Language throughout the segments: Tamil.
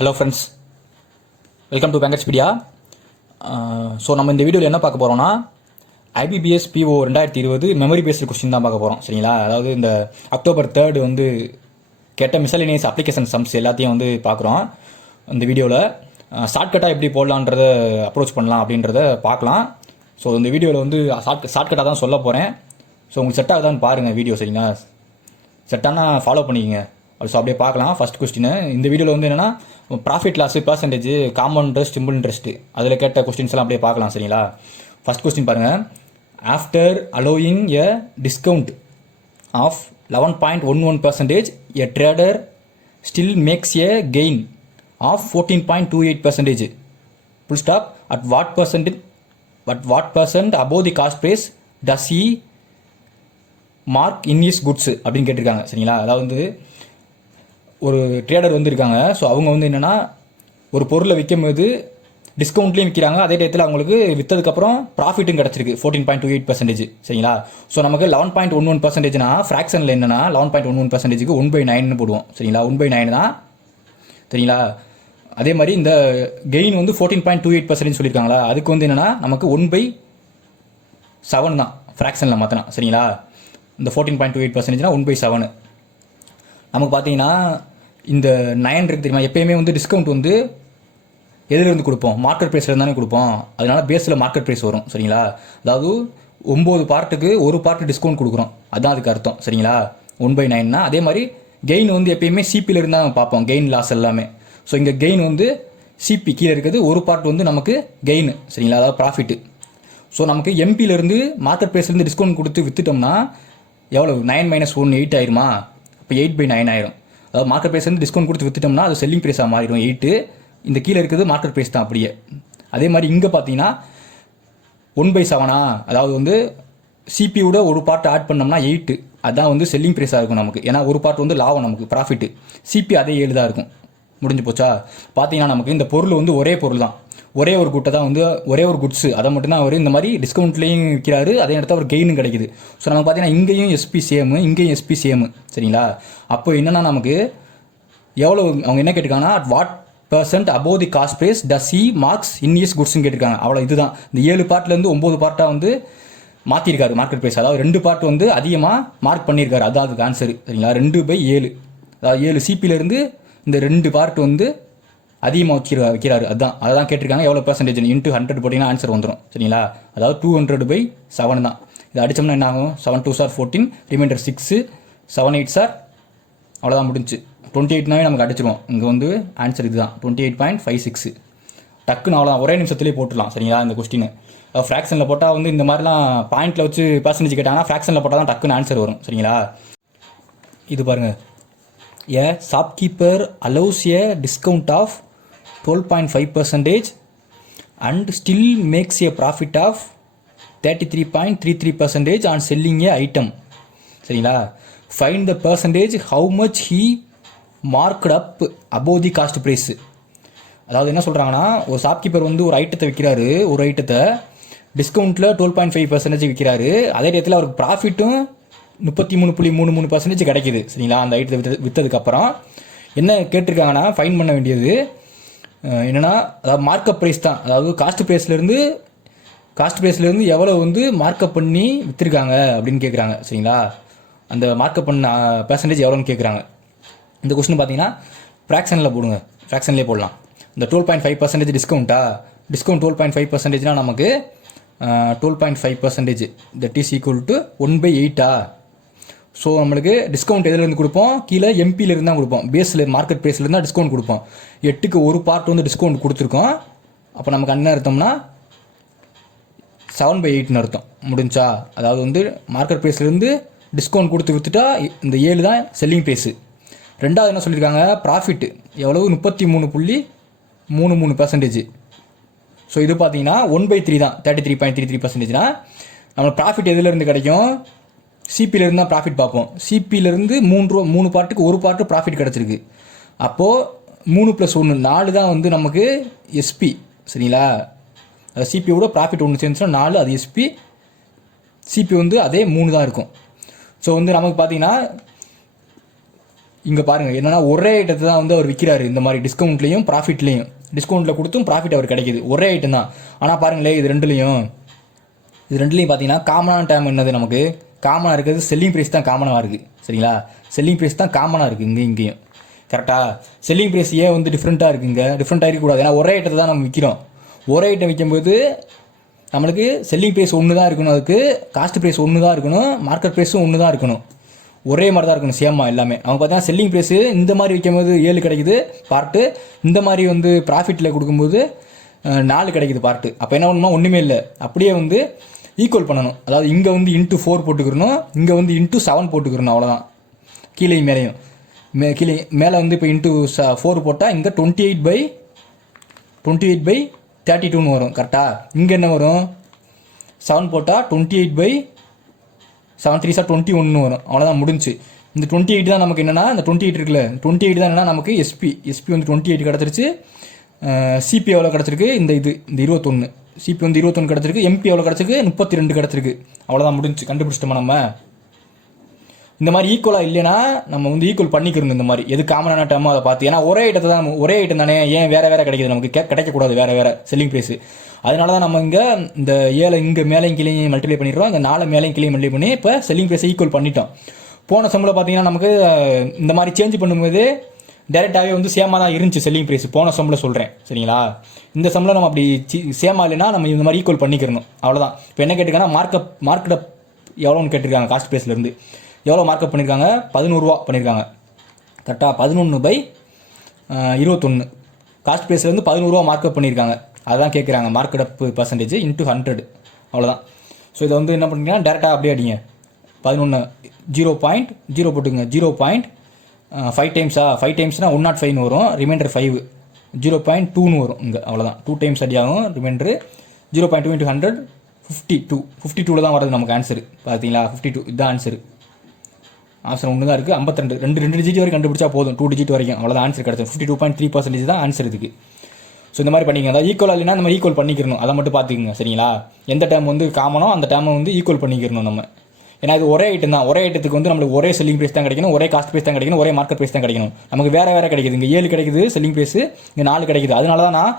Hello friends, welcome to Bankerspedia. So நம்ம இந்த வீடியோவில் என்ன பார்க்க போகிறோம்னா, IBPS PO 2020 memory based question தான் பார்க்க போகிறோம். சரிங்களா? அதாவது இந்த அக்டோபர் 3 வந்து கேட்ட மிசலினியஸ் அப்ளிகேஷன் சம்ஸ் எல்லாத்தையும் வந்து பார்க்குறோம் இந்த வீடியோவில். ஷார்ட்கட்டாக எப்படி போடலான்றத அப்ரோச் பண்ணலாம் அப்படின்றத பார்க்கலாம். ஸோ இந்த வீடியோவில் வந்து ஷார்ட்கட்டாக தான் சொல்ல போகிறேன். ஸோ உங்களுக்கு செட் ஆகுதான்னு பாருங்கள் வீடியோ. சரிங்களா? செட்டானா ஃபாலோ பண்ணிக்கங்க. ஸோ அப்படியே பார்க்கலாம். ஃபர்ஸ்ட் கொஸ்டின் இந்த வீடியோவில் வந்து என்னென்னா, profit loss percentage, compound interest, simple interest, அதில் கேட்ட கொஸ்டின்ஸ் எல்லாம் அப்படியே பார்க்கலாம். சரிங்களா? ஃபர்ஸ்ட் கொஸ்டின் பாருங்கள். After allowing a discount of 11.11%, a trader still makes a gain of 14.28%. Full stop. At what percent above the cost price does he mark in his goods அப்படின்னு கேட்டிருக்காங்க. சரிங்களா? அதாவது ஒரு ட்ரேடர் வந்து இருக்காங்க. ஸோ அவங்க வந்து என்னென்னா, ஒரு பொருளை விற்கும் போது டிஸ்கவுண்ட்லேயும் விற்கிறாங்க, அதே டயத்தில் அவங்களுக்கு விற்றதுக்கப்புறம் ப்ராஃபிட்டும் கிடச்சிருக்கு 14.28%. சரிங்களா? ஸோ நமக்கு 11.11%னா ஃப்ராக்ஷனில் என்னென்னா 11.11%க்கு 1/9 போடுவோம். சரிங்களா? 1/9 தான். சரிங்களா? அதே மாதிரி இந்த கெயின் வந்து 14.28% சொல்லியிருக்காங்களா, அதுக்கு வந்து என்னென்னா நமக்கு 1/7 தான் ஃப்ராக்ஷனில் மாற்றினா. சரிங்களா? இந்த 14.28%னா 1/7. நமக்கு பார்த்தீங்கன்னா இந்த 9 இருக்குது தெரியுமா, எப்பயுமே வந்து டிஸ்கவுண்ட் வந்து எதுலேருந்து கொடுப்போம்? மார்க்கெட் ப்ரைஸில் தானே கொடுப்போம். அதனால பேஸில் மார்க்கெட் ப்ரைஸ் வரும். சரிங்களா? அதாவது 9 பார்ட்டுக்கு ஒரு பார்ட்டு டிஸ்கவுண்ட் கொடுக்குறோம், அதுதான் அதுக்கு அர்த்தம். சரிங்களா? 1/9னா அதே மாதிரி கெயின் வந்து எப்பயுமே சிபியில் இருந்தால் பார்ப்போம், கெயின் லாஸ் எல்லாமே. ஸோ இங்கே கெயின் வந்து சிபி கீழே இருக்குது, ஒரு பார்ட் வந்து நமக்கு கெயின். சரிங்களா? அதாவது ப்ராஃபிட்டு. ஸோ நமக்கு எம்பியிலேருந்து மார்க்கெட் ப்ரைஸ்லேருந்து டிஸ்கவுண்ட் கொடுத்து விற்றுட்டோம்னா எவ்வளோ? 9 - 1 8 ஆயிருமா? இப்போ 8/9 ஆயிரும். அதாவது மார்க்கெட் ப்ரைஸ் வந்து டிஸ்கவுண்ட் கொடுத்து விற்றுட்டோம்னா அது செல்லிங் ப்ரைஸாக மாறிடும் 8. இந்த கீழே இருக்குது மார்க்கெட் ப்ரைஸ் தான் அப்படியே. அதே மாதிரி இங்கே பார்த்தீங்கன்னா 1/7, அதாவது வந்து சிபியோட ஒரு பார்ட் ஆட் பண்ணோம்னா 8, அதுதான் வந்து செல்லிங் ப்ரைஸாக இருக்கும் நமக்கு. ஏன்னா ஒரு பார்ட் வந்து லாபம் நமக்கு, ப்ராஃபிட்டு. சிபி அதே 7 தான் இருக்கும். முடிஞ்சு போச்சா? பார்த்தீங்கன்னா நமக்கு இந்த பொருள் வந்து ஒரே பொருள் தான், ஒரே ஒரு குட்டை தான் வந்து, ஒரே ஒரு குட்ஸு, அதை மட்டும்தான் அவர் இந்த மாதிரி டிஸ்கவுண்ட்லேயும் விற்கிறாரு, அதே இடத்துல ஒரு கெயினும் கிடைக்குது. ஸோ நமக்கு பார்த்தீங்கன்னா இங்கேயும் எஸ்பி சேமு, இங்கேயும் எஸ்பி சேமு. சரிங்களா? அப்போ என்னென்னா நமக்கு எவ்வளோ அவங்க என்ன கேட்டிருக்காங்கன்னா, at what percent above the cost price does he marks in his குட்ஸ்ன்னு கேட்டிருக்காங்க. அவ்வளோ இதுதான். இந்த 7 பார்ட்லேருந்து 9 பார்ட்டாக வந்து மாற்றிருக்காரு மார்க்கெட் ப்ரைஸ். அதாவது 2 பார்ட் வந்து அதிகமாக மார்க் பண்ணியிருக்காரு, அதான் அதுக்கு ஆன்சரு. சரிங்களா? 2/7, அதாவது 7 சிபியிலேருந்து இந்த 2 பார்ட் வந்து அதிகமாக வைக்கிறாரு, அதான் கேட்டிருக்காங்க. எவ்வளோ பர்சன்டேஜ் இன்ட்டு 100 போட்டிங்கன்னா ஆன்சர் வந்துடும். சரிங்களா? அதாவது 200/7 தான். இது அடித்தோம்னா என்ன ஆகும்? 7 2s are 14, reminder 6, 7 8s are, அவ்வளோதான் முடிஞ்சு. 28 நமக்கு அடிச்சிருவோம். இங்கே வந்து ஆன்சர் இதுதான், 28.56. டக்குன்னு அவ்வளோதான், ஒரே நிமிஷத்துலேயே போட்டுடலாம். சரிங்களா? இந்த கொஸ்டின் ஃப்ராக்ஷனில் போட்டால் வந்து இந்த மாதிரிலாம் பாயிண்டில் வச்சு பர்சன்டேஜ் கேட்டாங்கன்னா ஃப்ராக்ஷனில் போட்டால் தான் டக்குன்னு ஆன்சர் வரும். சரிங்களா? இது பாருங்கள். A shopkeeper allows a discount of 12.5% and still makes a profit of 33.33% on selling a item. சரிங்களா? Find the percentage how much he marked up above the cost price. அதாவது என்ன சொல்கிறாங்கன்னா, ஒரு ஷாப்கீப்பர் வந்து ஒரு ஐட்டத்தை விற்கிறாரு, ஒரு ஐட்டத்தை டிஸ்கவுண்ட்டில் 12.5% விற்கிறாரு, அதே நேரத்தில் அவருக்கு ப்ராஃபிட்டும் 33.33% கிடைக்குது. சரிங்களா? அந்த ஐட்டத்தை விற்றதுக்கப்புறம் என்ன கேட்டிருக்காங்கன்னா, ஃபைன் பண்ண வேண்டியது என்னென்னா, அதாவது மார்க்கப் ப்ரைஸ் தான். அதாவது காஸ்ட் ப்ரைஸ்லேருந்து எவ்வளோ வந்து மார்க்கப் பண்ணி விற்றுருக்காங்க அப்படின்னு கேட்குறாங்க. சரிங்களா? அந்த மார்க்கப் பண்ண பெர்சன்டேஜ் எவ்வளோன்னு கேட்குறாங்க. இந்த கொஸ்டின் பார்த்தீங்கன்னா ஃப்ராக்ஷனில் போடுங்க, ஃப்ராக்ஷன்லேயே போடலாம். இந்த 12.5% டிஸ்கவுண்ட் 12.5%னா நமக்கு 12.5% that is equal to 1/8. So நம்மளுக்கு டிஸ்கவுண்ட் எதுலேருந்து கொடுப்போம்? கீழே எம்பியிலேருந்து தான் கொடுப்போம், பேஸில் மார்க்கெட் ப்ரைஸ்லேருந்து தான் டிஸ்கவுண்ட் கொடுப்போம். 8க்கு ஒரு பார்ட் வந்து டிஸ்கவுண்ட் கொடுத்துருக்கோம். அப்போ நமக்கு என்ன அர்த்தம்னா 7/8ன்னு அர்த்தம். முடிஞ்சா? அதாவது வந்து மார்க்கெட் ப்ரைஸ்லேருந்து டிஸ்கவுண்ட் கொடுத்து விற்றுட்டா இந்த 7 தான் செல்லிங் ப்ரைஸு. ரெண்டாவது என்ன சொல்லியிருக்காங்க? ப்ராஃபிட்டு எவ்வளவு? 33.33%. ஸோ இது பார்த்தீங்கன்னா 1/3 தான், 33.33%னா நம்மளுக்கு ப்ராஃபிட் எதுலேருந்து கிடைக்கும்? சிபியிலேருந்து தான் ப்ராஃபிட் பார்ப்போம். சிபியிலேருந்து 3 பார்ட்டுக்கு ஒரு பார்ட்டு ப்ராஃபிட் கிடச்சிருக்கு. அப்போது 3 + 1 4 தான் வந்து நமக்கு எஸ்பி. சரிங்களா? சிபியோட ப்ராஃபிட் 1 சேர்ந்துச்சுன்னா 4, அது எஸ்பி. சிபி வந்து அதே 3 தான் இருக்கும். ஸோ வந்து நமக்கு பார்த்தீங்கன்னா இங்கே பாருங்கள் என்னன்னா ஒரே ஐட்டத்தை தான் வந்து அவர் விற்கிறாரு இந்த மாதிரி டிஸ்கவுண்ட்லேயும் ப்ராஃபிட்லேயும். டிஸ்கவுண்ட்டில் கொடுத்தும் ப்ராஃபிட் அவர் கிடைக்குது ஒரே ஐட்டம் தான். ஆனால் பாருங்களேன் இது ரெண்டுலேயும் பார்த்தீங்கன்னா காமனான டேம் என்னது, நமக்கு காமனாக இருக்கிறது செல்லிங் ப்ரைஸ் தான் காமனாக இருக்குது சரிங்களா. செல்லிங் ப்ரைஸ் தான் காமனாக இருக்குது இங்கேயும் கரெக்டாக. செல்லிங் ப்ரைஸ் ஏன் வந்து டிஃப்ரெண்ட்டாக இருக்குங்க, டிஃப்ரெண்ட்டாக இருக்கக்கூடாது. ஏன்னா ஒரே ஐட்டத்தை தான் நம்ம விற்கிறோம். ஒரே ஐட்டம் விற்கும்போது நம்மளுக்கு செல்லிங் ப்ரைஸ் ஒன்று தான் இருக்கணும், அதுக்கு காஸ்ட் ப்ரைஸ் ஒன்று தான் இருக்கணும், மார்க்கெட் ப்ரைஸும் ஒன்று தான் இருக்கணும், ஒரே மாதிரி தான் இருக்கணும் சேமாக எல்லாமே. அவங்க பார்த்தீங்கன்னா செல்லிங் ப்ரைஸு இந்த மாதிரி விற்கும்போது 7 கிடைக்குது பார்ட்டு, இந்த மாதிரி வந்து ப்ராஃபிட்டில் கொடுக்கும்போது 4 கிடைக்குது பார்ட்டு. அப்போ என்ன பண்ணணும்னா ஒன்றுமே இல்லை, அப்படியே வந்து ஈக்குவல் பண்ணணும். அதாவது இங்கே வந்து ×4 போட்டுக்கிறணும், இங்கே வந்து ×7 போட்டுக்கிறணும், அவ்வளோதான். கீழே மேலேயும் கீழே மேலே வந்து இப்போ ×4 போட்டால் இங்கே 28/32 வரும் கரெக்டாக. இங்கே என்ன வரும் 7 போட்டால் 28/7 3 21 வரும், அவ்வளோதான் முடிஞ்சு. இந்த 28 தான் நமக்கு என்னென்னா, இந்த 28 இருக்குல்ல 28 தான் என்னென்னா நமக்கு எஸ்பி வந்து 28 கிடச்சிருச்சு. சிபி எவ்வளோ கிடச்சிருக்கு, இந்த 21 சிபி வந்து 21 கிடச்சிருக்கு. எம்பி எவ்வளோ கிடச்சிருக்கு, 32 கிடச்சிருக்கு, அவ்வளோதான் முடிஞ்சு. கண்டுபிடிச்சிட்டோமா நம்ம. இந்த மாதிரி ஈக்குவலாக இல்லைன்னா நம்ம வந்து ஈக்குவல் பண்ணிக்கிறோம். இந்த மாதிரி எது காமனான டைமோ அதை பார்த்து. ஏன்னா ஒரே ஐட்டத்தை தான், ஒரே ஐட்டம் தானே, ஏன் வேறு வேறு கிடைக்குது நமக்கு, கிடைக்கக்கூடாது வேறு வேறு செல்லிங் ப்ரைஸு. அதனால தான் நம்ம இங்கே இந்த 7 இங்கே மேலேயும் கீழேயும் மல்டிப்ளை பண்ணிடுறோம், இந்த 4 மேலேயும் கீழேயும் மல்டிப்ளை பண்ணி இப்போ செல்லிங் ப்ரைஸை ஈக்குவல் பண்ணிட்டோம். போன சம்பளம் பார்த்தீங்கன்னா நமக்கு இந்த மாதிரி சேஞ்ச் பண்ணும்போது டேரெக்டாகவே வந்து சேமாக தான் இருந்துச்சு செல்லிங் ப்ரைஸ். போன சம்பளம் சொல்கிறேன் சரிங்களா. இந்த சம்பளம் நம்ம அப்படி சேமாக இல்லைன்னா நம்ம இந்த மாதிரி ஈக்குவல் பண்ணிக்கிறணும், அவ்வளோதான். இப்போ என்ன கேட்டிருக்காங்கன்னா மார்க்கெட் எவ்வளோன்னு கேட்டிருக்காங்க. காஸ்ட் ப்ரைஸ்லேருந்து எவ்வளோ மார்க்கப் பண்ணியிருக்காங்க, 11 ரூபா பண்ணியிருக்காங்க கரெக்டாக. 11/21 காஸ்ட் ப்ரைஸ்லேருந்து 11 ரூபா மார்க்கப் பண்ணியிருக்காங்க. அதுதான் கேட்குறாங்க, மார்க்கெட் அப் பர்சன்டேஜ் ×100, அவ்வளோதான். ஸோ இதை வந்து என்ன பண்ணிங்கன்னா டேரெக்டாக அப்படியே அடிங்க. 11 0.0 போட்டுங்க, 0.5 டைம்ஸா, 5 டைம்ஸ்னால் 105 வரும், ரிமைண்டர் 5 0.2 வரும் இங்கே, அவ்வளோதான். 2 டைம்ஸ் அடியாகும், ரிமைண்டரு 0.2 × 100 52 தான் வருது நமக்கு ஆன்சரு. பார்த்தீங்களா 52 இதுதான் ஆன்சரு. ஆன்சர் ஒன்று தான் இருக்குது, 52 2 டிஜிட் வரைக்கும் கண்டுபிடிச்சா போதும், 2 டிஜிட் வரைக்கும், அவ்வளோதான் ஆன்சர் கிடச்சிடும். 52.3% தான் ஆன்சர் இதுக்கு. ஸோ இந்த மாதிரி பண்ணிக்கங்க. அதாவது ஈக்குவல் இல்லைன்னா நம்ம ஈக்குவல் பண்ணிக்கிறணும், அதை மட்டும் பார்த்துக்குங்க சரிங்களா. எந்த டைம் வந்து காமனோ அந்த டைமை வந்து ஈக்குவல் பண்ணிக்கிறணும் நம்ம. ஏன்னா இது ஒரே ஐட்டம் தான், ஒரே ஐட்டத்துக்கு வந்து நம்மளுக்கு ஒரே செல்லிங் ப்ரைஸ் தான் கிடைக்கணும், ஒரே காஸ்ட் ப்ரைஸ் தான் கிடைக்கணும், ஒரே மார்க்கெட் ப்ரைஸ் தான் கிடைக்கணும். நமக்கு வேறு வேறு கிடைக்குது. இங்கே 7 கிடைக்குது செல்லிங் ப்ரைஸ், இங்கே 4 கிடைக்குது. அதனால தான் நான்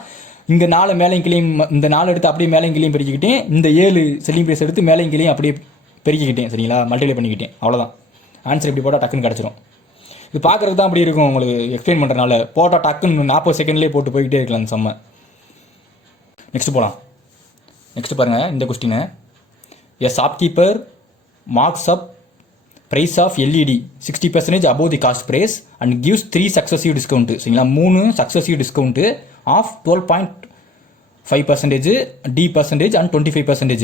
இங்கே 4 மேலேயும் கிளியும், இந்த 4 எடுத்து அப்படியே மேலேயும் கிளியும் பெருக்கிக்கிட்டேன், இந்த 7 செல்லிங் ப்ரைஸ் எடுத்து மேலேயும் கிளியும் அப்படியே பெருக்கிக்கிட்டேன் சரிங்களா, மல்டிப்ளை பண்ணிக்கிட்டேன், அவ்வளோதான். ஆன்சர் இப்படி போட்டால் டக்குன்னு கிடச்சிரும். இது பார்க்குறதுக்கு தான் அப்படி இருக்கும், உங்களுக்கு எக்ஸ்பிளைன் பண்ணுறதுனால போட்டால் டக்குன்னு 40 செகண்ட்லேயே போட்டு போய்கிட்டே இருக்கலாம் அந்த செம்ம. நெக்ஸ்ட் போகலாம். நெக்ஸ்ட் பாருங்கள் இந்த கொஸ்டினை. A shopkeeper marks up price of LED 60% above the cost price and gives 3 successive discount சரிங்களா, 3 successive discount of 12.5%, D% and 25%.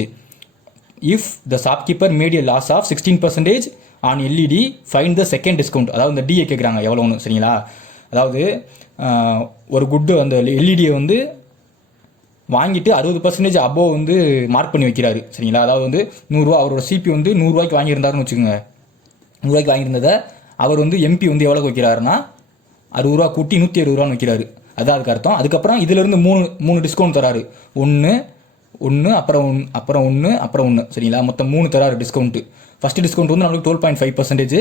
If the shopkeeper made a loss of 16% on LED, find the second discount. அதாவது இந்த D கேட்குறாங்க எவ்வளோன்னு சரிங்களா. அதாவது ஒரு குட்டு அந்த எல்இடியை வந்து வாங்கிட்டு 60% அபோவ் வந்து மார்க் பண்ணி வைக்கிறாரு சரிங்களா. அதாவது வந்து 100 ரூபா, அவரோட சிபி வந்து 100 ரூபாய்க்கு வாங்கியிருந்தாருன்னு வச்சுக்கோங்க. 100 ரூபாய்க்கு வாங்கியிருந்ததை அவர் வந்து எம்பி வந்து எவ்வளோக்கு வைக்கிறாருன்னா 60 ரூபா கூட்டி 160 ரூபான்னு வைக்கிறாரு. அதான் அதுக்கு அர்த்தம். அதுக்கப்புறம் இதிலிருந்து மூணு டிஸ்கவுண்ட் தராரு. ஒன்று அப்புறம் ஒன்று சரிங்களா. மொத்தம் 3 தராரு டிஸ்கவுண்ட்டு. ஃபஸ்ட்டு டிஸ்கவுண்ட் வந்து நம்மளுக்கு 12.5%,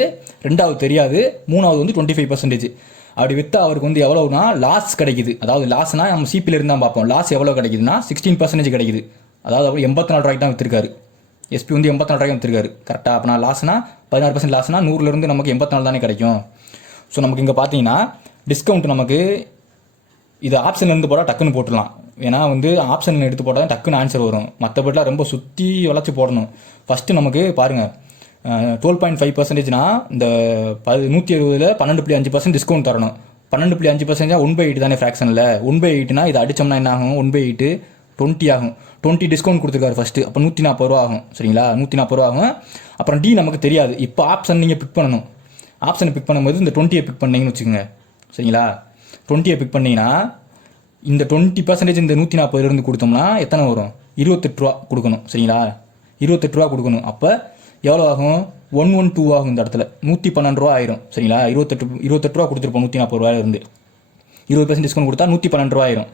ரெண்டாவது தெரியாது, மூணாவது வந்து 25%. அப்படி விற்றா அவருக்கு வந்து எவ்வளோனா லாஸ் கிடைக்குது. அதாவது லாஸ்னால் நம்ம சிபியில் இருந்தால் பார்ப்போம். லாஸ் எவ்வளோ கிடைக்குதுன்னா 16% கிடைக்குது. அதாவது அவர் 84 ரூபாய்க்கு தான் விற்றுருக்காரு. எஸ்பி வந்து 84 ரூபாய்க்கு விற்றுருக்காரு கரெக்டாக. அப்போ நான் லாஸ்னா 16% லாஸ்னா 100லேருந்து நமக்கு 84 தானே கிடைக்கும். ஸோ நமக்கு இங்கே பார்த்தீங்கன்னா டிஸ்கவுண்ட் நமக்கு இது ஆப்ஷன்லேருந்து போட்டால் டக்குன்னு போட்டுடலாம். ஏன்னா வந்து ஆப்ஷன் எடுத்து போட்டால் தான் டக்குன்னு ஆன்சர் வரும். மற்றபடிலாம் ரொம்ப சுற்றி வளைச்சி போடணும். ஃபஸ்ட்டு நமக்கு பாருங்கள் 12.5%னா இந்த 170ல் 12.5% டிஸ்கவுண்ட் தரணும். 12.5% 1/8 தானே ஃப்ராக்ஷனில். 1/8னா இது அடித்தோம்னா என்ன ஆகும், 1/8 20 ஆகும். 20 டிஸ்கவுண்ட் கொடுத்துருக்காரு ஃபஸ்ட்டு. அப்போ 140 ரூபா ஆகும் சரிங்களா. 140 ரூபா ஆகும். அப்புறம் டி நமக்கு தெரியாது. இப்போ ஆப்ஷன் நீங்கள் பிக் பண்ணணும். ஆப்ஷனை பிக் பண்ணும்போது இந்த 20 பிக் பண்ணிங்கன்னு வச்சுக்கோங்க சரிங்களா. 20 பிக் பண்ணிங்கன்னா இந்த 20% இந்த 140 கொடுத்தோம்னா எத்தனை வரும், 28 ரூபா கொடுக்கணும் சரிங்களா. 28 ரூபா கொடுக்கணும். அப்போ எவ்வளோ ஆகும், 112 ஆகும். இந்த இடத்துல 112 ரூபா ஆயிரும் சரிங்களா. 28 ரூபா கொடுத்துருப்போம் 140 ரூபாயிலிருந்து. 20% டிஸ்கவுண்ட் கொடுத்தா 112 ரூபா ஆயிரும்.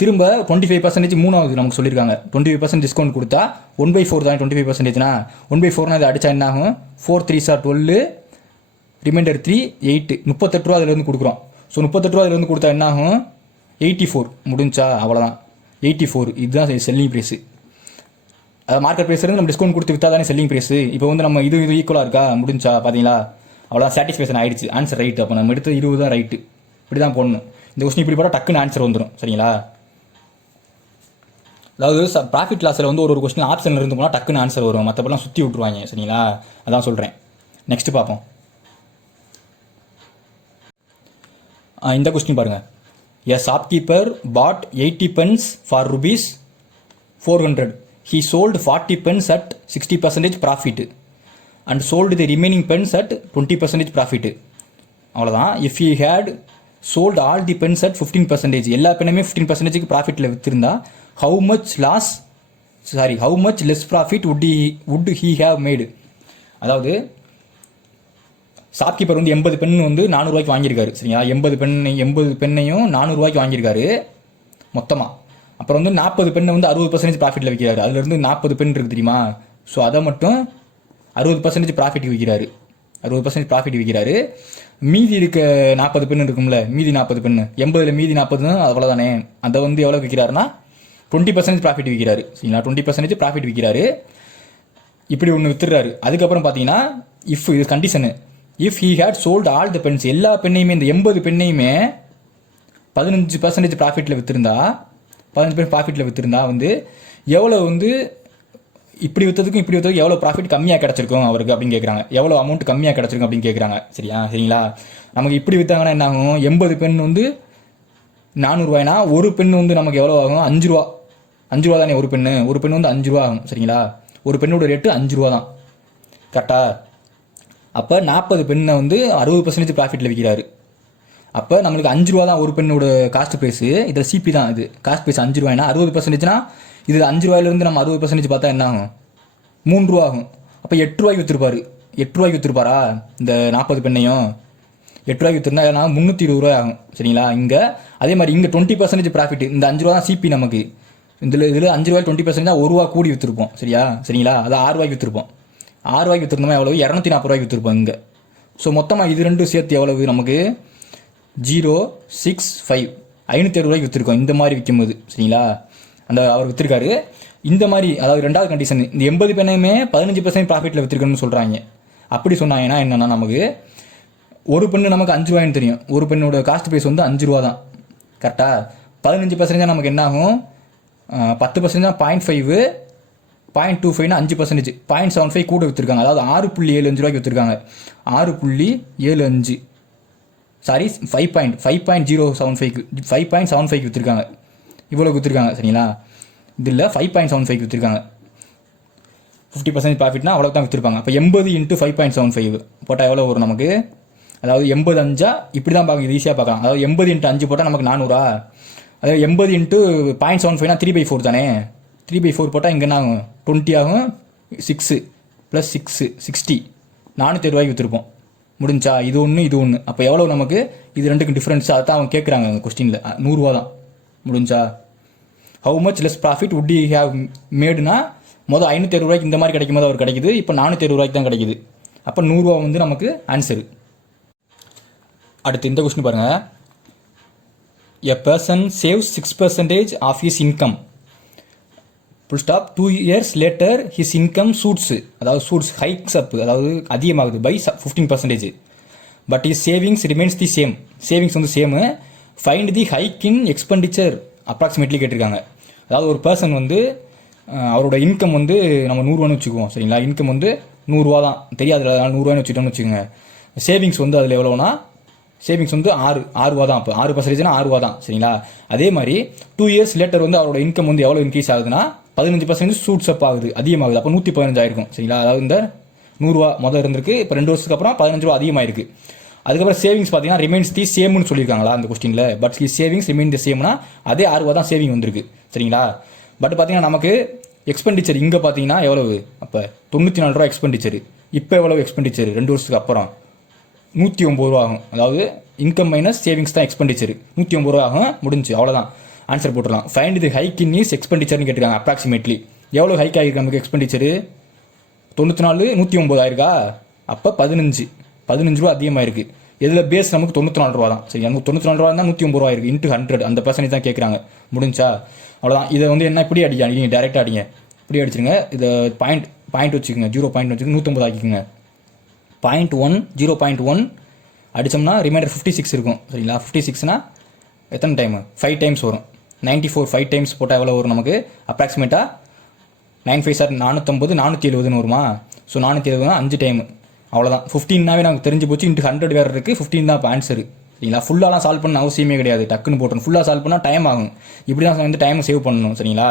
திரும்ப 25% மூணாவது நமக்கு சொல்லியிருக்காங்க. 25% டிஸ்கவுண்ட் கொடுத்தா 1/4 தான் 25%னா 1/4னா இது அடிச்சா என்ன ஆகும், 4 3 12 ரிமைண்டர் 3 8 38 ரூபா அதிலேருந்து கொடுக்குறோம். ஸோ 38 ரூபா அதிலேருந்து கொடுத்தா என்ன ஆகும்? 84 முடிஞ்சா அவ்வளோதான். 84 இதுதான் செல்லிங் ப்ரைஸு. அதாவது மார்க்கெட் ப்ரைஸ் இருந்து நம்ம டிஸ்கவுண்ட் கொடுத்து விற்றா தானே செல்லிங் ப்ரைஸு. இப்போ வந்து நம்ம இது ஈக்குவலாக இருக்கா? முடிஞ்சா பார்த்தீங்களா? அவ்வளோதான், சாட்டிஸ்ஃபேக்ஷன் ஆயிடுச்சு. Answer right. அப்போ நம்ம எடுத்து 20 தான் ரைட்டு. இப்படி தான் போடணும். இந்த கொஸ்டின் இப்படி போட்டால் டக்குன்னு ஆன்சர் வந்துடும். சரிங்களா? அதாவது ப்ராஃபிட் லாஸில் வந்து ஒரு கொஸ்டின் ஆப்ஷனில் இருந்து போனால் டக்குன்னு ஆன்சர் வரும். மற்றப்பெல்லாம் சுற்றி விட்ருவாங்க. சரிங்களா? அதான் சொல்கிறேன். நெக்ஸ்ட் பார்ப்போம். இந்த கொஸ்டின் பாருங்கள். A shopkeeper bought 80 pence for rupees 400. He sold 40 pence at 60% profit and sold the remaining pence at 20% profit. அவ்வளோதான். If he had sold all the pens at 15%, எல்லா பெண்ணுமே 15% ப்ராஃபிட்டில் விற்றுருந்தா how much less profit would he have made? அதாவது ஷாப்கீப்பர் வந்து 80 பெண் வந்து 400 ரூபாய்க்கு வாங்கியிருக்காரு. சரிங்களா? 80 பெண்ணையும் 400 ரூபாய்க்கு வாங்கியிருக்காரு மொத்தமாக. அப்புறம் வந்து 40 பெண்ணை வந்து 60% ப்ராஃபிட்டில் விற்கிறாரு. அதுலேருந்து 40 பெண் இருக்குது தெரியுமா? ஸோ அதை மட்டும் 60% ப்ராஃபிட் விற்கிறாரு. 60% ப்ராஃபிட் விற்கிறாரு. மீதி இருக்க 40 பெண் இருக்கும்ல, மீதி 40 பெண் 80ல் மீதி 40 அவ்வளோதானே. அதை வந்து எவ்வளோ விற்கிறாருன்னா 20% ப்ராஃபிட் விற்கிறாரு. சரிங்களா? 20% ப்ராஃபிட் விற்கிறாரு. இப்படி ஒன்று வித்துடுறாரு. அதுக்கப்புறம் பார்த்தீங்கன்னா இது condition. If he had sold all the pens, எல்லா பெண்ணையுமே இந்த 80 பெண்ணையுமே 15% ப்ராஃபிட்டில் விற்றுருந்தா 15% ப்ராஃபிட்டில் விற்றுருந்தா வந்து எவ்வளோ வந்து இப்படி விற்றதுக்கும் இப்படி விற்றதுக்கும் எவ்வளோ ப்ராஃபிட் கம்மியாக கிடச்சிருக்கும் அவருக்கு அப்படின்னு கேட்குறாங்க. எவ்வளோ அமௌண்ட் கம்மியாக கிடச்சிருக்கும் அப்படின்னு கேட்குறாங்க. சரிங்களா? நமக்கு இப்படி விற்றாங்கன்னா என்ன ஆகும்? 80 பெண் வந்து 400 ரூபாய்னா ஒரு பெண் வந்து நமக்கு எவ்வளோ ஆகும்? 5 ரூபா. 5 ரூபா தானே ஒரு பெண் வந்து 5 ரூபா ஆகும். சரிங்களா? ஒரு பெண்ணோட ரேட்டு 5 ரூபா தான். கரெக்டா? அப்போ 40 பெண்ணை வந்து 60% ப்ராஃபிட்டில் விற்கிறாரு. அப்போ நம்மளுக்கு 5 ரூபா தான் ஒரு பெண்ணோட காஸ்ட் ப்ரைஸு. இதில் சிபி தான். இது காஸ்ட் ப்ரைஸ் 5 ரூபாய்னா 60%னா இது 5 ரூபாயிலேருந்து நம்ம 60% பார்த்தா என்ன ஆகும்? 3 ரூபா ஆகும். அப்போ 8 ரூபாய்க்கு விற்றுருப்பாரு. 8 ரூபாய்க்கு விற்றுருப்பாரா இந்த 40 பெண்ணையும்? 8 ரூபாய்க்கு விற்றுருந்தா ஏன்னா 320 ரூபாய் ஆகும். சரிங்களா? இங்கே அதே மாதிரி இங்கே 20% ப்ராஃபிட். இந்த 5 ரூபா தான் சிபி நமக்கு. இதில் 5 ரூபாய் 20% தான் 1 ரூபா கூடி விற்றுருப்போம். சரிங்களா? அதை 6 ரூபாய்க்கு விற்றுருப்போம். 6 ரூபாய்க்கு விற்றுருந்தோமா எவ்வளவு? 240 ரூபாய்க்கு விற்றுருப்போம் இங்கே. ஸோ மொத்தமாக இது ரெண்டும் சேர்த்து எவ்வளவு நமக்கு? 065 560 ரூபாய்க்கு விற்றுருக்கோம் இந்த மாதிரி விற்கும்போது. சரிங்களா? அந்த அவர் விற்றுருக்காரு இந்த மாதிரி. அதாவது ரெண்டாவது கண்டிஷன், இந்த 80 பெண்ணையுமே 15% ப்ராஃபிட்டில் விற்றுருக்கணும்னு சொல்கிறாங்க. அப்படி சொன்னாங்கன்னா என்னென்னா நமக்கு ஒரு பெண்ணு நமக்கு 5 ரூபாய்னு தெரியும். ஒரு பெண்ணோட காஸ்ட் ப்ரைஸ் வந்து 5 ரூபா தான். கரெக்டாக? 15% நமக்கு என்ன ஆகும்? 10% 0.5 0.25 5%, 0.75 கூட விற்றுருக்காங்க. அதாவது 6.75 ரூபாய்க்கு விற்றுருக்காங்க. 6.75 சாரி 5.075 விற்றுருக்காங்க. இவ்வளோ விற்றுருக்காங்க. சரிங்களா? இதில் 5.75 விற்றுருக்காங்க. 50% ப்ராஃபிட்னா அவ்வளோ தான் விற்றுருப்பாங்க. அப்போ 80 × 5.75 போட்டால் எவ்வளோ வரும் நமக்கு? அதாவது 85 இப்படி தான் பார்க்க இது ஈஸியாக பார்க்கலாம். அதாவது 80 × 5 போட்டால் நமக்கு 400. அதாவது 80 × 0.75 3/4 தானே. 3/4 போட்டால் இங்கே என்ன ஆகும்? 20 ஆகும். 6 + 6 60 400 ரூபாய்க்கு விற்றுருப்போம். முடிஞ்சா? இது ஒன்று. அப்போ எவ்வளோ நமக்கு? இது ரெண்டுக்கும் டிஃப்ரென்ஸ் அதை தான் அவங்க கேட்குறாங்க அந்த கொஸ்டினில். 100 ரூபா தான். முடிஞ்சா? How much less profit would he have மேடுனா மொதல் 560 ரூபாய்க்கு இந்த மாதிரி கிடைக்கும் போது அவர் கிடைக்குது. இப்போ 460 ரூபாய்க்கு தான் கிடைக்குது. அப்போ 100 ரூபா வந்து நமக்கு ஆன்சரு. அடுத்து இந்த கொஸ்டின் பாருங்கள். A person saves 6% of his income. Full stop. 2 years later his income shoots hikes up, அதாவது அதிகமாகுது by 15%. But his savings remains the same. Savings வந்து same. Find the hike in expenditure approximately கேட்டிருக்காங்க. அதாவது ஒரு பர்சன் வந்து அவரோட இன்கம் வந்து நம்ம 100 ரூபான்னு வச்சுக்குவோம். சரிங்களா? இன்கம் வந்து 100 ரூபா தான். தெரியாது, 100 ரூபான்னு வச்சுட்டோம்னு வச்சுக்கோங்க. சேவிங்ஸ் வந்து அதில் எவ்வளோனா சேவிங்ஸ் வந்து 6 ரூபா தான். அப்போ 6% 6 ரூபா தான். சரிங்களா? அதே மாதிரி 2 years லேட்டர் வந்து அவரோட இன்கம் வந்து எவ்வளோ இன்க்ரீஸ் ஆகுதுன்னா 15% சூட்ஸ் அப் ஆகுது, அதிகமாகுது. அப்போ 115 ஆயிருக்கும். சரிங்களா? அதாவது இந்த 100 ரூபா முதல் இருந்திருக்கு, இப்போ 2 வருஷத்துக்கு அப்புறம் 15 ரூபா அதிகமாயிருக்கு. அதுக்கப்புறம் சேவிங்ஸ் பார்த்தீங்கன்னா ரிமைன்ஸ் தி சேம்னு சொல்லியிருக்காங்களா அந்த கொஸ்டினில். பட் சேவிங்ஸ் ரிமைன் தி சேம்னா அதே 6 ரூபா தான் சேவிங் வந்திருக்கு. சரிங்களா? பட் பார்த்தீங்கன்னா நமக்கு எக்ஸ்பெண்டிச்சர் இங்கே பார்த்தீங்கன்னா எவ்வளவு? அப்போ 94 ரூபா எக்ஸ்பெண்டிச்சர். இப்போ எவ்வளவு எக்ஸ்பெண்டிச்சர் 2 வருஷத்துக்கு அப்புறம்? 109 ரூபா ஆகும். அதாவது இன்கம் மைனஸ் சேவிங்ஸ் தான் எக்ஸ்பெண்டிச்சர். 109 ரூபா ஆகும். முடிஞ்சு, அவ்வளோதான். ஆன்சர் போட்டுடலாம். Find the hike in his எக்ஸ்பெண்டிச்சர்னு கேட்டிருக்காங்க. அப்ராக்சிமேட்லி எவ்வளோ ஹைக் ஆகிருக்கு நமக்கு எக்ஸ்பெண்டிச்சரு? 94 109 ஆயிருக்கா? அப்போ 15 15 ரூபா அதிகமாக இருக்குது. இதில் பேஸ் நமக்கு 94 ரூபா தான். சரி, நமக்கு 94 ரூபா தான் 109 ரூபா இருக்குது. இன்ட்டு 100 அந்த பர்சன்டேஜ் தான் கேட்குறாங்க. முடிஞ்சா அவ்வளோதான். இதை வந்து என்ன இப்படி அடிக்க நீங்கள் டேரெக்டாக அடிங்க, இப்படி அடிச்சிருங்க. இதை பாயிண்ட் வச்சுக்கோங்க, 0 பாயிண்ட் வச்சுக்கோங்க, 150 ஆக்கிக்கோங்க. 0.1 0.1 அடித்தோம்னா ரிமைண்டர் 56 இருக்கும். சரிங்களா, 56னா எத்தனை டைமு? 5 டைம்ஸ் வரும். 94 5 டைம்ஸ் போட்டால் எவ்வளோ வரும் நமக்கு? அப்ராக்சிமேட்டாக 9 5 சார் 450 470 வருமா? ஸோ 470 5 டைமு, அவ்வளோதான். 15னாவே நமக்கு தெரிஞ்சு போச்சு. இன்ட்டு 100 வேறு இருக்குது. 15 தான் இப்போ ஆன்சரு. சரிங்களா, ஃபுல்லாலாம் சால்வ் பண்ண அவசியமே கிடையாது. டக்குன்னு போட்டணும். ஃபுல்லாக சால்வ் பண்ணால் டைம் ஆகும். இப்படி தான் வந்து டைமை சேவ் பண்ணணும். சரிங்களா,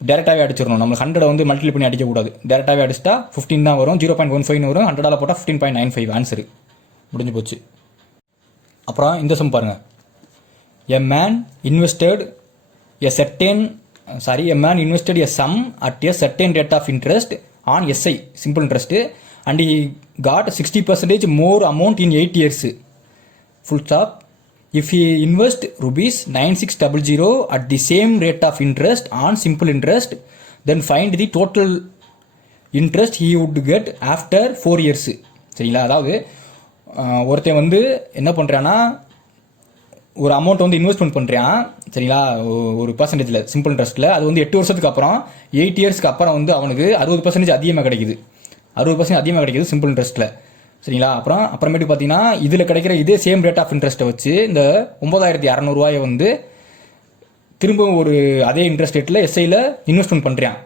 டேரெக்டாகவே அடிச்சிடணும். நம்ம 100 வந்து மல்டிப்ளை பண்ணி அடிக்கக்கூடாது. டேரெக்டாகவே அடிச்சிட்டா 15 தான் வரும். 0.15 வரும். 100 போட்டால் 15.95 ஆன்சரு. முடிஞ்சு போச்சு. அப்புறம் இந்த சம் பாருங்கள். A man invested a sum at a certain rate of interest on SI, simple interest, and he got 60% more amount in 8 years. Full stop. If he invest rupees 9600 at the same rate of interest on simple interest, then find the total interest he would get after 4 years. சரிங்களா, அதாவது ஒருத்தன் வந்து என்ன பண்ணுறான்னா, ஒரு அமௌண்ட் வந்து இன்வெஸ்ட்மெண்ட் பண்ணுறான். சரிங்களா, ஒரு பர்சன்டேஜில் சிம்பிள் இன்ட்ரெஸ்ட்டில். அது வந்து 8 வருஷத்துக்கு அப்புறம் 8 இயர்ஸ்க்கு அப்புறம் வந்து அவனுக்கு 60% அதிகமாக கிடைக்குது. 60% அதிகமாக கிடைக்குது சிம்பிள் இன்ட்ரெஸ்ட்டில். சரிங்களா, அப்புறமேட்டு பார்த்தீங்கன்னா இதில் கிடைக்கிற இதே சேம் ரேட் ஆஃப் இன்ட்ரெஸ்ட்டை வச்சு இந்த 9600 ரூபாயை வந்து திரும்பவும் ஒரு அதே இன்ட்ரெஸ்ட் ரேட்டில் எஸ்ஐயில் இன்வெஸ்ட்மெண்ட் பண்ணுறான்.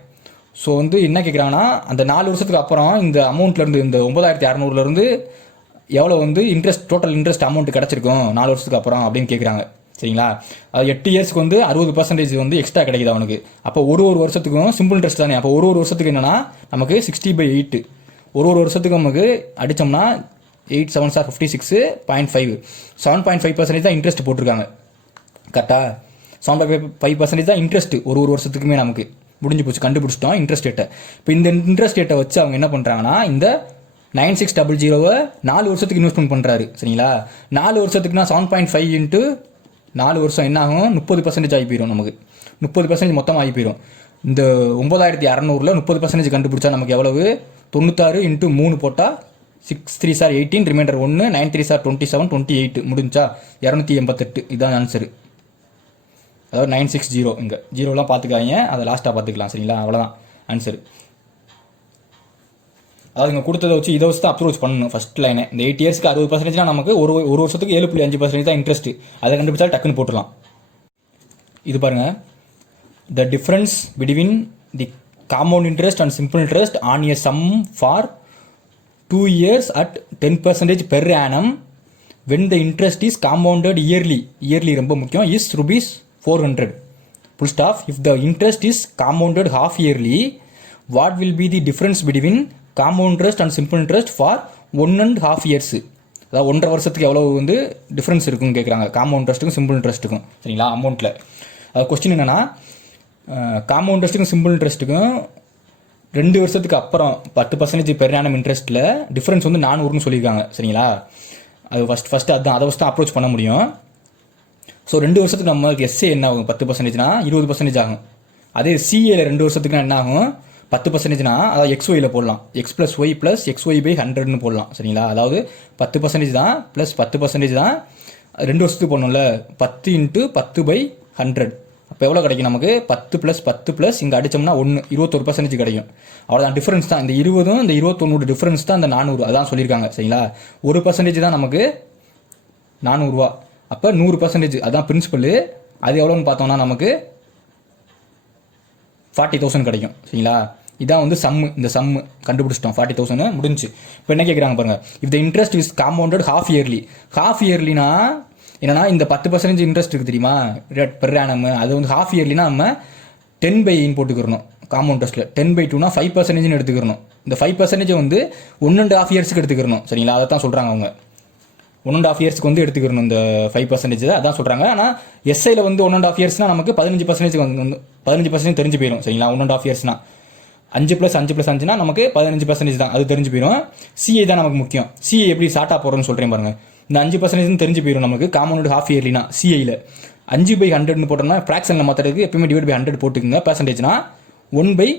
ஸோ வந்து என்ன கேட்குறாங்கன்னா, அந்த 4 வருஷத்துக்கு அப்புறம் இந்த அமௌண்ட்லேருந்து, இந்த 9600லேருந்து எவ்வளோ வந்து டோட்டல் இன்ட்ரெஸ்ட் அமௌண்ட் கிடச்சிருக்கும் 4 வருஷத்துக்கு அப்புறம் அப்படின்னு கேட்குறாங்க. சரிங்களா, அது 8 இயர்ஸ்க்கு வந்து 60% வந்து எக்ஸ்ட்ரா கிடைக்குது அவனுக்கு. அப்போ ஒரு வருஷத்துக்கும் சிம்பிள் இன்ட்ரெஸ்ட் தானே. அப்போ ஒரு வருஷத்துக்கு என்னன்னா நமக்கு 60/8. ஒரு வருஷத்துக்கு நமக்கு அடித்தோம்னா 8 7 சார் 56.5 7.5% தான் இன்ட்ரெஸ்ட் போட்டிருக்காங்க. கரெக்டாக 7.5% தான் இன்ட்ரெஸ்ட் ஒரு வருஷத்துக்குமே நமக்கு. முடிஞ்சு போச்சு, கண்டுபிடிச்சிட்டோம் இன்ட்ரெஸ்ட் ரேட்டை. இப்போ இந்த இன்ட்ரெஸ்ட் ரேட்டை வச்சு அவங்க என்ன பண்ணுறாங்கன்னா, இந்த 9600 4 வருஷத்துக்கு இன்வெஸ்ட்மெண்ட் பண்ணுறாரு. சரிங்களா, 4 வருஷத்துக்குனா 7.5 இன்ட்டு 4 வருஷம் என்ன ஆகும்? 30% ஆகி போயிடும் நமக்கு. 30% மொத்தமாக ஆகி போயிடும். இந்த 9600ல் 30% கண்டுபிடிச்சா நமக்கு எவ்வளவு? 96 இன்ட்டு 3 போட்டால் 6 3 சார் 18, ரிமைண்டர் 1, 9 3 சார் 27 28. முடிஞ்சா 288. இதுதான் ஆன்சரு. அதாவது 960. இங்கே ஜீரோலாம் பார்த்துக்காதீங்க, அதை லாஸ்ட்டாக பார்த்துக்கலாம். சரிங்களா, அவ்வளோதான் ஆன்சரு. அதாவது இங்கே கொடுத்ததை வச்சு இதை வச்சு தான் அப்ரோச் பண்ணணும். ஃபஸ்ட் லைனு இந்த 8 இயர்ஸ்க்கு 60%னா நமக்கு ஒரு வருஷத்துக்கு 7.5% தான் இன்ட்ரெஸ்ட். அதை கண்டுபிடிச்சா டக்குன்னு போட்டுடலாம். இது பாருங்கள், the difference between the compound interest and simple interest on a some for 2 years at 10% per annum when the interest is compounded yearly ரொம்ப முக்கியம், is rupees 400. Full stop. If the interest is compounded half yearly, what will be the difference between compound interest and simple interest for 1.5 years? அதாவது 1.5 வருஷத்துக்கு எவ்வளோ வந்து டிஃப்ரென்ஸ் இருக்குன்னு கேட்குறாங்க, காம்பவுண்ட் இன்ட்ரெஸ்ட்டுக்கும் சிம்பிள் இன்ட்ரெஸ்ட்டுக்கும். சரிங்களா, அமௌண்ட்டில் அது கொஸ்டின் என்னென்னா, காம்பவுண்ட் இன்ட்ரெஸ்ட்டுக்கும் சிம்பிள் இன்ட்ரெஸ்ட்டுக்கும் 2 வருஷத்துக்கு அப்புறம் 10% பெர் ஆனம் இன்ட்ரெஸ்ட்டில் டிஃப்ரென்ஸ் வந்து 400ன்னு சொல்லியிருக்காங்க. சரிங்களா, அது ஃபஸ்ட்டு அதுதான், அதை ஃபஸ்ட்டு அப்ரோச் பண்ண முடியும். ஸோ 2 வருஷத்துக்கு நம்மளுக்கு எஸ்ஏ என்ன ஆகும்? 10%னா 20% ஆகும். அதே சிஏல 2 வருஷத்துக்குனா என்ன ஆகும்? 10%னா அதாவது XYயில் போடலாம், X+Y + XY/100ன்னு போடலாம். சரிங்களா, அதாவது 10% தான் ப்ளஸ் 10% தான் 2 வருஷத்துக்கு போடணும்ல. 10 × 10/100 அப்போ எவ்வளோ கிடைக்கும் நமக்கு? 10 + 10 + இங்கே அடித்தோம்னா 1 21% கிடைக்கும். அவ்வளோதான், டிஃப்ரென்ஸ் தான். இந்த 20ம் இந்த 21 டிஃப்ரென்ஸ் தான் இந்த 400. அதான் சொல்லியிருக்காங்க. சரிங்களா, 1% தான் நமக்கு 400 ரூபா. அப்போ 100%, அதான் பிரின்சிபல். அது எவ்வளோன்னு பார்த்தோம்னா நமக்கு 40,000 கிடைக்கும். சரிங்களா, இதான் வந்து சம்மு. இந்த சம்மு கண்டுபிடிச்சிட்டோம், 40,000 முடிஞ்சு. இப்போ என்ன கேட்குறாங்க பாருங்கள், if the interest is compounded half yearlyனா என்னன்னா, இந்த 10% இன்ட்ரெஸ்ட் இருக்குது தெரியுமா, ரேட் பெர் ஆனம், அது வந்து half yearlyனா நம்ம 10/8 போட்டுக்கிறணும். காம்பவுண்ட் இன்ட்ரெஸ்ட்டில் 10/2னா 5% எடுத்துக்கிறணும். இந்த 5% வந்து 1.5 இயர்ஸ்க்கு எடுத்துக்கிறணும். சரிங்களா, அதை தான் சொல்கிறாங்க அவங்க. 1.5 இயர்ஸ்க்கு வந்து எடுத்துக்கிறணும் இந்த 5%. அதான் சொல்கிறாங்க. ஆனால் எஸ்ஐயில் வந்து 1.5 இயர்ஸ்னால் நமக்கு 15% வந்து 15% தெரிஞ்சு போயிடும். சரிங்களா, 1.5 இயர்ஸ்னால் 5 + 5 + 5னா நமக்கு 15% தான், அது தெரிஞ்சு போயிடும். சிஏ தான் நமக்கு முக்கியம். சிஏ எப்படி ஷார்ட்டாக போடுறோன்னு சொல்கிறேன் பாருங்கள். இந்த 5% தெரிஞ்சு போயிடும் நமக்கு காம்பவுண்ட் half yearlyனா. சிஐயில் 5/100ன்னு போட்டோம்னா ஃப்ராக்ஷனில் மாற்றுறதுக்கு எப்பயுமே /100 போட்டுக்குங்க. பெர்சன்டேஜ்னா 1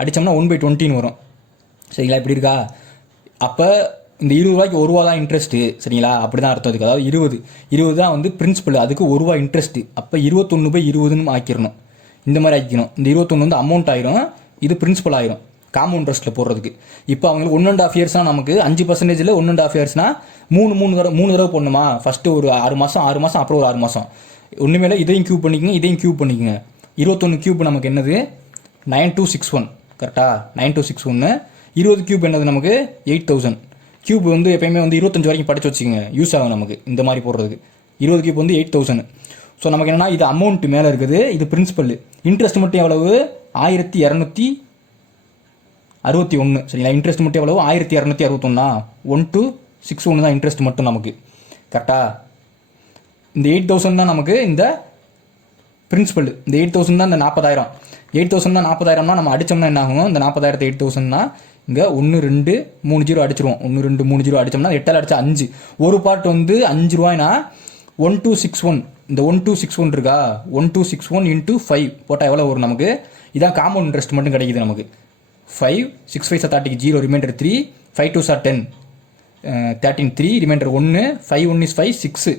அடித்தோம்னா 1/20ன்னு வரும். சரிங்களா, இப்படி இருக்கா? அப்போ இந்த 20 ரூபாய்க்கு 1 ரூபா தான் இன்ட்ரெஸ்ட்டு சரிங்களா, அப்படி தான் அர்த்தம் அதுக்கு. அதாவது 20 தான் வந்து பிரின்சிபல், அதுக்கு 1 ரூபா இன்ட்ரெஸ்ட்டு. அப்போ 21/20ன்னு ஆக்கிடணும், இந்த மாதிரி ஆக்கிக்கணும். இந்த 21 வந்து அமௌண்ட் ஆயிரும், இது பிரின்சிபல் ஆயிரும் காம்பவுண்ட் இன்ட்ரெஸ்ட்டில் போடுறதுக்கு. இப்போ அவங்களுக்கு 1.5 இயர்ஸ்னால் நமக்கு 5%, 1.5 இயர்ஸ்னால் மூணு தடவை போடணுமா? ஃபஸ்ட்டு ஒரு 6 மாதம், அப்புறம் ஒரு 6 மாதம். ஒன்றுமேல இதையும் கியூப் பண்ணிக்கோங்க, இதையும் கியூப் பண்ணிக்கோங்க. 21 கியூப் நமக்கு என்னது 9261 கரெக்டாக, 9261. 20 கியூப் என்னது நமக்கு 8000. கியூப் வந்து எப்பயுமே வந்து 25 வரைக்கும் படித்து வச்சுக்கோங்க, யூஸ் ஆகும் நமக்கு இந்த மாதிரி போடுறதுக்கு. 20 கியூப் வந்து 8000. ஸோ நமக்கு என்னென்னா இது அமௌண்ட் மேலே இருக்குது, இது பிரின்சிபல். இன்ட்ரெஸ்ட் மட்டும் எவ்வளவு 1261 சரிங்களா. இன்ட்ரெஸ்ட் மட்டும் எவ்வளவு 1261. 1261 தான் இன்ட்ரெஸ்ட் மட்டும் நமக்கு கரெக்டாக. இந்த 8000 தான் நமக்கு இந்த பிரின்சிபல். இந்த 8000 தான் இந்த 40,000. 8000 தான் 40,000னா நம்ம அடித்தோம்னா என்ன ஆகும்? இந்த 40,000 8000னா இங்கே 1 2 3 0 அடிச்சிருவோம். 1 2 3 0 அடித்தோம்னா 8 அடிச்சா 5. ஒரு பார்ட் வந்து 5 ரூபாய்னா 1261. இந்த 1261 இருக்கா, 1261 × 5 போட்டால் எவ்வளோ வரும் நமக்கு? இதான் காம்பவுண்ட் இன்ட்ரெஸ்ட் மட்டும் கிடைக்குது நமக்கு. 5 6 5 30 0 ரிமைண்டர் 3 5 2 10 13 3 ரிமைண்டர் 1 5 1 is 5 6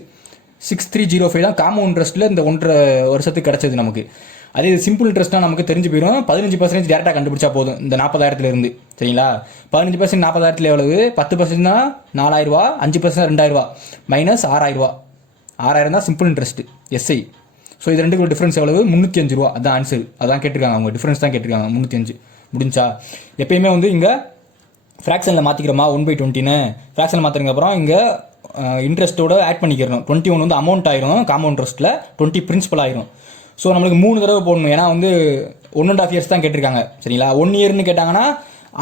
6305 தான் காம்பவுண்ட் இன்ட்ரெஸ்ட்டில் இந்த 1.5 வருஷத்துக்கு கிடைச்சது நமக்கு. அதே சிம்பிள் இன்ட்ரெஸ்ட்னா நமக்கு தெரிஞ்சு போயிடும். 15% டேரெக்டாக கண்டுபிடிச்சா போதும் இந்த 40,000 சரிங்களா. 15% 40,000 எவ்வளவு? 10% தான் 4,000 ரூபா, 5% 2,000 ரூபா, மைனஸ் 6,000 ரூபா. 6,000 தான் சிம்பிள் இன்ட்ரெஸ்ட் எஸ்ஐ. ஸோ இது ரெண்டுக்குள்ள டிஃப்ரென்ஸ் எவ்வளவு? 305 ரூபா. அதான் ஆன்சர், அதான் கேட்டிருக்காங்க அவங்க, டிஃப்ரென்ஸ் தான் கேட்டிருக்காங்க 305. முடிஞ்சா எப்பயுமே வந்து இங்கே ஃப்ராக்ஷனில் மாற்றிக்கிறோமா 1/20ன்னு ஃப்ராக்ஷனில் மாற்றினதுக்கு அப்புறம் இங்கே இன்ட்ரெஸ்ட்டோட ஆட் பண்ணிக்கிறணும். 21 வந்து அமௌண்ட் ஆயிரும் காம்பவுண்ட் இன்ட்ரெஸ்ட்டில், 20 பிரின்சிபல் ஆயிரும். ஸோ நம்மளுக்கு 3 தடவை போடணும், ஏன்னா வந்து 1.5 இயர்ஸ் தான் கேட்டிருக்காங்க சரிங்களா. 1 இயர்னு கேட்டாங்கன்னா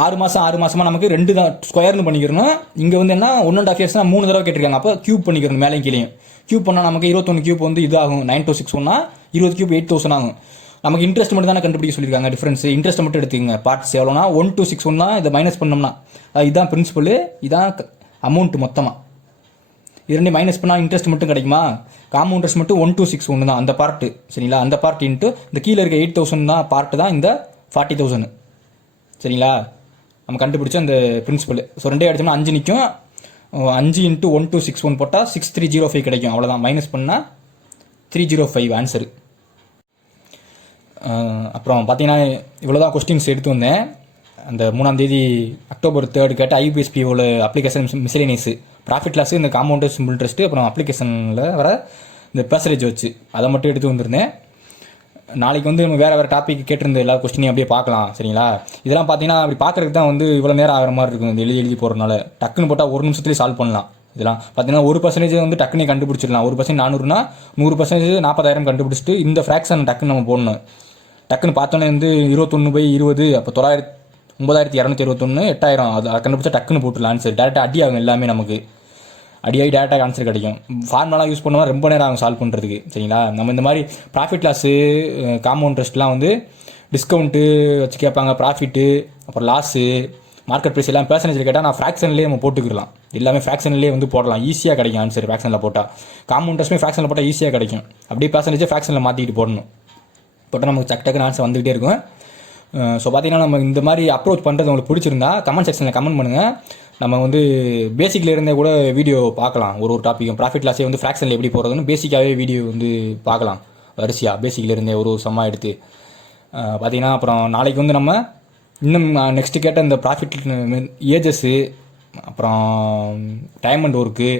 6 மாதமாக நமக்கு 2 தான் ஸ்கொயர்னு பண்ணிக்கிறணும். இங்கே வந்து என்ன 1.5 இயர்ஸ்னால் 3 தடவை கேட்டிருக்காங்க, அப்போ கியூப் பண்ணிக்கிறணும் மேலேயும் கீழேயும். கியூப் பண்ணால் நமக்கு 21 கியூப் வந்து இது ஆகும் 9261. 20 கியூப் 8000 ஆகும். நமக்கு இன்ட்ரெஸ்ட் மட்டும் தானே கண்டுபிடிக்க சொல்லியிருக்காங்க, டிஃப்ரென்ஸ் இன்ட்ரெஸ்ட் மட்டும் எடுத்துக்கங்க. பார்ட்ஸ் எவ்வளோனா 1261 தான். இதை மைனஸ் பண்ணோம்னா இதுதான் பிரின்சிபல், இதான் அமௌண்ட் மொத்தமாக. இது ரெண்டு மைனஸ் பண்ணால் இன்ட்ரெஸ்ட் மட்டும் கிடைக்குமா? காம்பவுண்ட் இன்ட்ரெஸ்ட் மட்டும் 1261 தான் அந்த பார்ட்டு சரிங்களா. அந்த பார்ட் இன்ட்டு இந்த கீழே இருக்க 8000 தான் பார்ட்டு தான் இந்த 40,000 சரிங்களா. நம்ம கண்டுபிடிச்ச அந்த பிரின்சிபல். ஸோ ரெண்டே அடிச்சோம்னா 5 நிற்கும். 5 × 1261 போட்டால் 6305 கிடைக்கும், அவ்வளோதான். மைனஸ் பண்ணால் 305 ஆன்சரு. அப்புறம் பார்த்தீங்கன்னா இவ்வளோ தான் கொஸ்டின்ஸ் எடுத்து வந்தேன். அந்த 3ஆம் தேதி அக்டோபர் 3 கேட்ட ஐபிஎஸ்பிஓவில் அப்ளிகேஷன் மிஸ்லேனியஸ் ப்ராஃபிட் லாஸ், இந்த காம்பவுண்ட் சிம்பிள் இன்ட்ரெஸ்ட், அப்புறம் அப்ளிகேஷனில் வர இந்த பெர்சன்டேஜ் வச்சு அதை மட்டும் எடுத்து வந்திருந்தேன். நாளைக்கு வந்து நம்ம வேறு டாபிக் கேட்டிருந்த எல்லா கொஸ்டினையும் அப்படியே பார்க்கலாம் சரிங்களா. இதெல்லாம் பார்த்தீங்கன்னா அப்படி பார்க்குறதுக்கு தான் வந்து இவ்வளோ நேரம் ஆகிற மாதிரி இருக்கும். இந்த எழுதி போடுறதுனால டக்குன்னு போட்டால் 1 நிமிஷத்துலேயே சால்வ் பண்ணலாம். இதெல்லாம் பார்த்தீங்கன்னா 1% வந்து டக்குனே கண்டுபிடிச்சிடலாம். 1% 400னா 100% 40,000 கண்டுபிடிச்சிட்டு இந்த ஃப்ராக்ஷன் டக்குன்னு நம்ம போடணும். டக்குன்னு பார்த்தோன்னே வந்து 21/20 அப்போ 9,221 8,000 அது கண்டுபிடிச்சா டக்குன்னு போட்டுடலாம் ஆன்சர். டேரெக்டாக அடி ஆகும் எல்லாமே, நமக்கு அடியாகி டேரெக்டாக ஆன்சர் கிடைக்கும். ஃபார்முலாலாம் யூஸ் பண்ணுவோம் ரொம்ப நேரம் ஆகும் சால்வ் பண்ணுறதுக்கு சரிங்களா. நம்ம இந்த மாதிரி ப்ராஃபிட் லாஸு காம்பவுண்ட் இன்ட்ரெஸ்ட்லாம் வந்து டிஸ்கவுண்ட்டு வச்சு கேட்பாங்க, ப்ராஃபிட்டு அப்புறம் லாஸு மார்க்கெட் ப்ரைஸ் எல்லாம் பெர்சன்டேஜ் கேட்டால் நான் ஃப்ராக்ஷன்லேயே நம்ம போட்டுக்கலாம். எல்லாமே ஃப்ராக்ஷன்லேயே வந்து போடலாம், ஈஸியாக கிடைக்கும் ஆன்சர் ஃப்ராக்ஷனில் போட்டால். காம்பவுண்ட் இன்ட்ரெஸ்ட்டுமே ஃப்ராக்ஷனில் போட்டால் ஈஸியாக கிடைக்கும். அப்படியே பெர்சன்டேஜ் ஃப்ராக்ஷனில் மாற்றிக்கிட்டு போடணும், போட்டால் நமக்கு டக்குன்னு ஆன்சர் வந்துகிட்டே இருக்கும். ஸோ பார்த்தீங்கன்னா நம்ம இந்த மாதிரி அப்ரோச் பண்ணுறது உங்களுக்கு பிடிச்சிருந்தா கமெண்ட் செக்ஷனில் கமெண்ட் பண்ணுங்கள். நம்ம வந்து பேசிக்கில் இருந்தே கூட வீடியோ பார்க்கலாம். ஒரு டாப்பிக்கும் ப்ராஃபிட் லாஸே வந்து ஃப்ராக்ஷனில் எப்படி போகிறதுன்னு பேசிக்காகவே வீடியோ வந்து பார்க்கலாம் வரிசையாக. பேசிக்கில் இருந்தே ஒரு சம்மா எடுத்து பார்த்தீங்கன்னா அப்புறம் நாளைக்கு வந்து நம்ம இன்னும் நெக்ஸ்ட்டு கேட்ட இந்த ப்ராஃபிட் ஏஜஸ்ஸு, அப்புறம் time and work,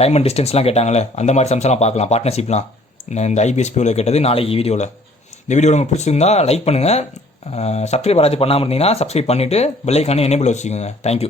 time and டிஸ்டன்ஸ்லாம் கேட்டாங்களே அந்த மாதிரி சம்ஸ்லாம் பார்க்கலாம். பார்ட்னர்ஷிப்லாம் இந்த ஐபிஎஸ்பியில் கேட்டது நாளைக்கு வீடியோவில். இந்த வீடியோ உங்களுக்கு பிடிச்சிருந்தா லைக் பண்ணுங்கள். சப்ஸ்கிரைப் யாராச்சும் பண்ணாமல் இருந்தீங்கன்னா சப்ஸ்கிரைப் பண்ணிவிட்டு பெல் ஐக்கானே எனேபிள் வச்சுக்கோங்க. தேங்க்யூ.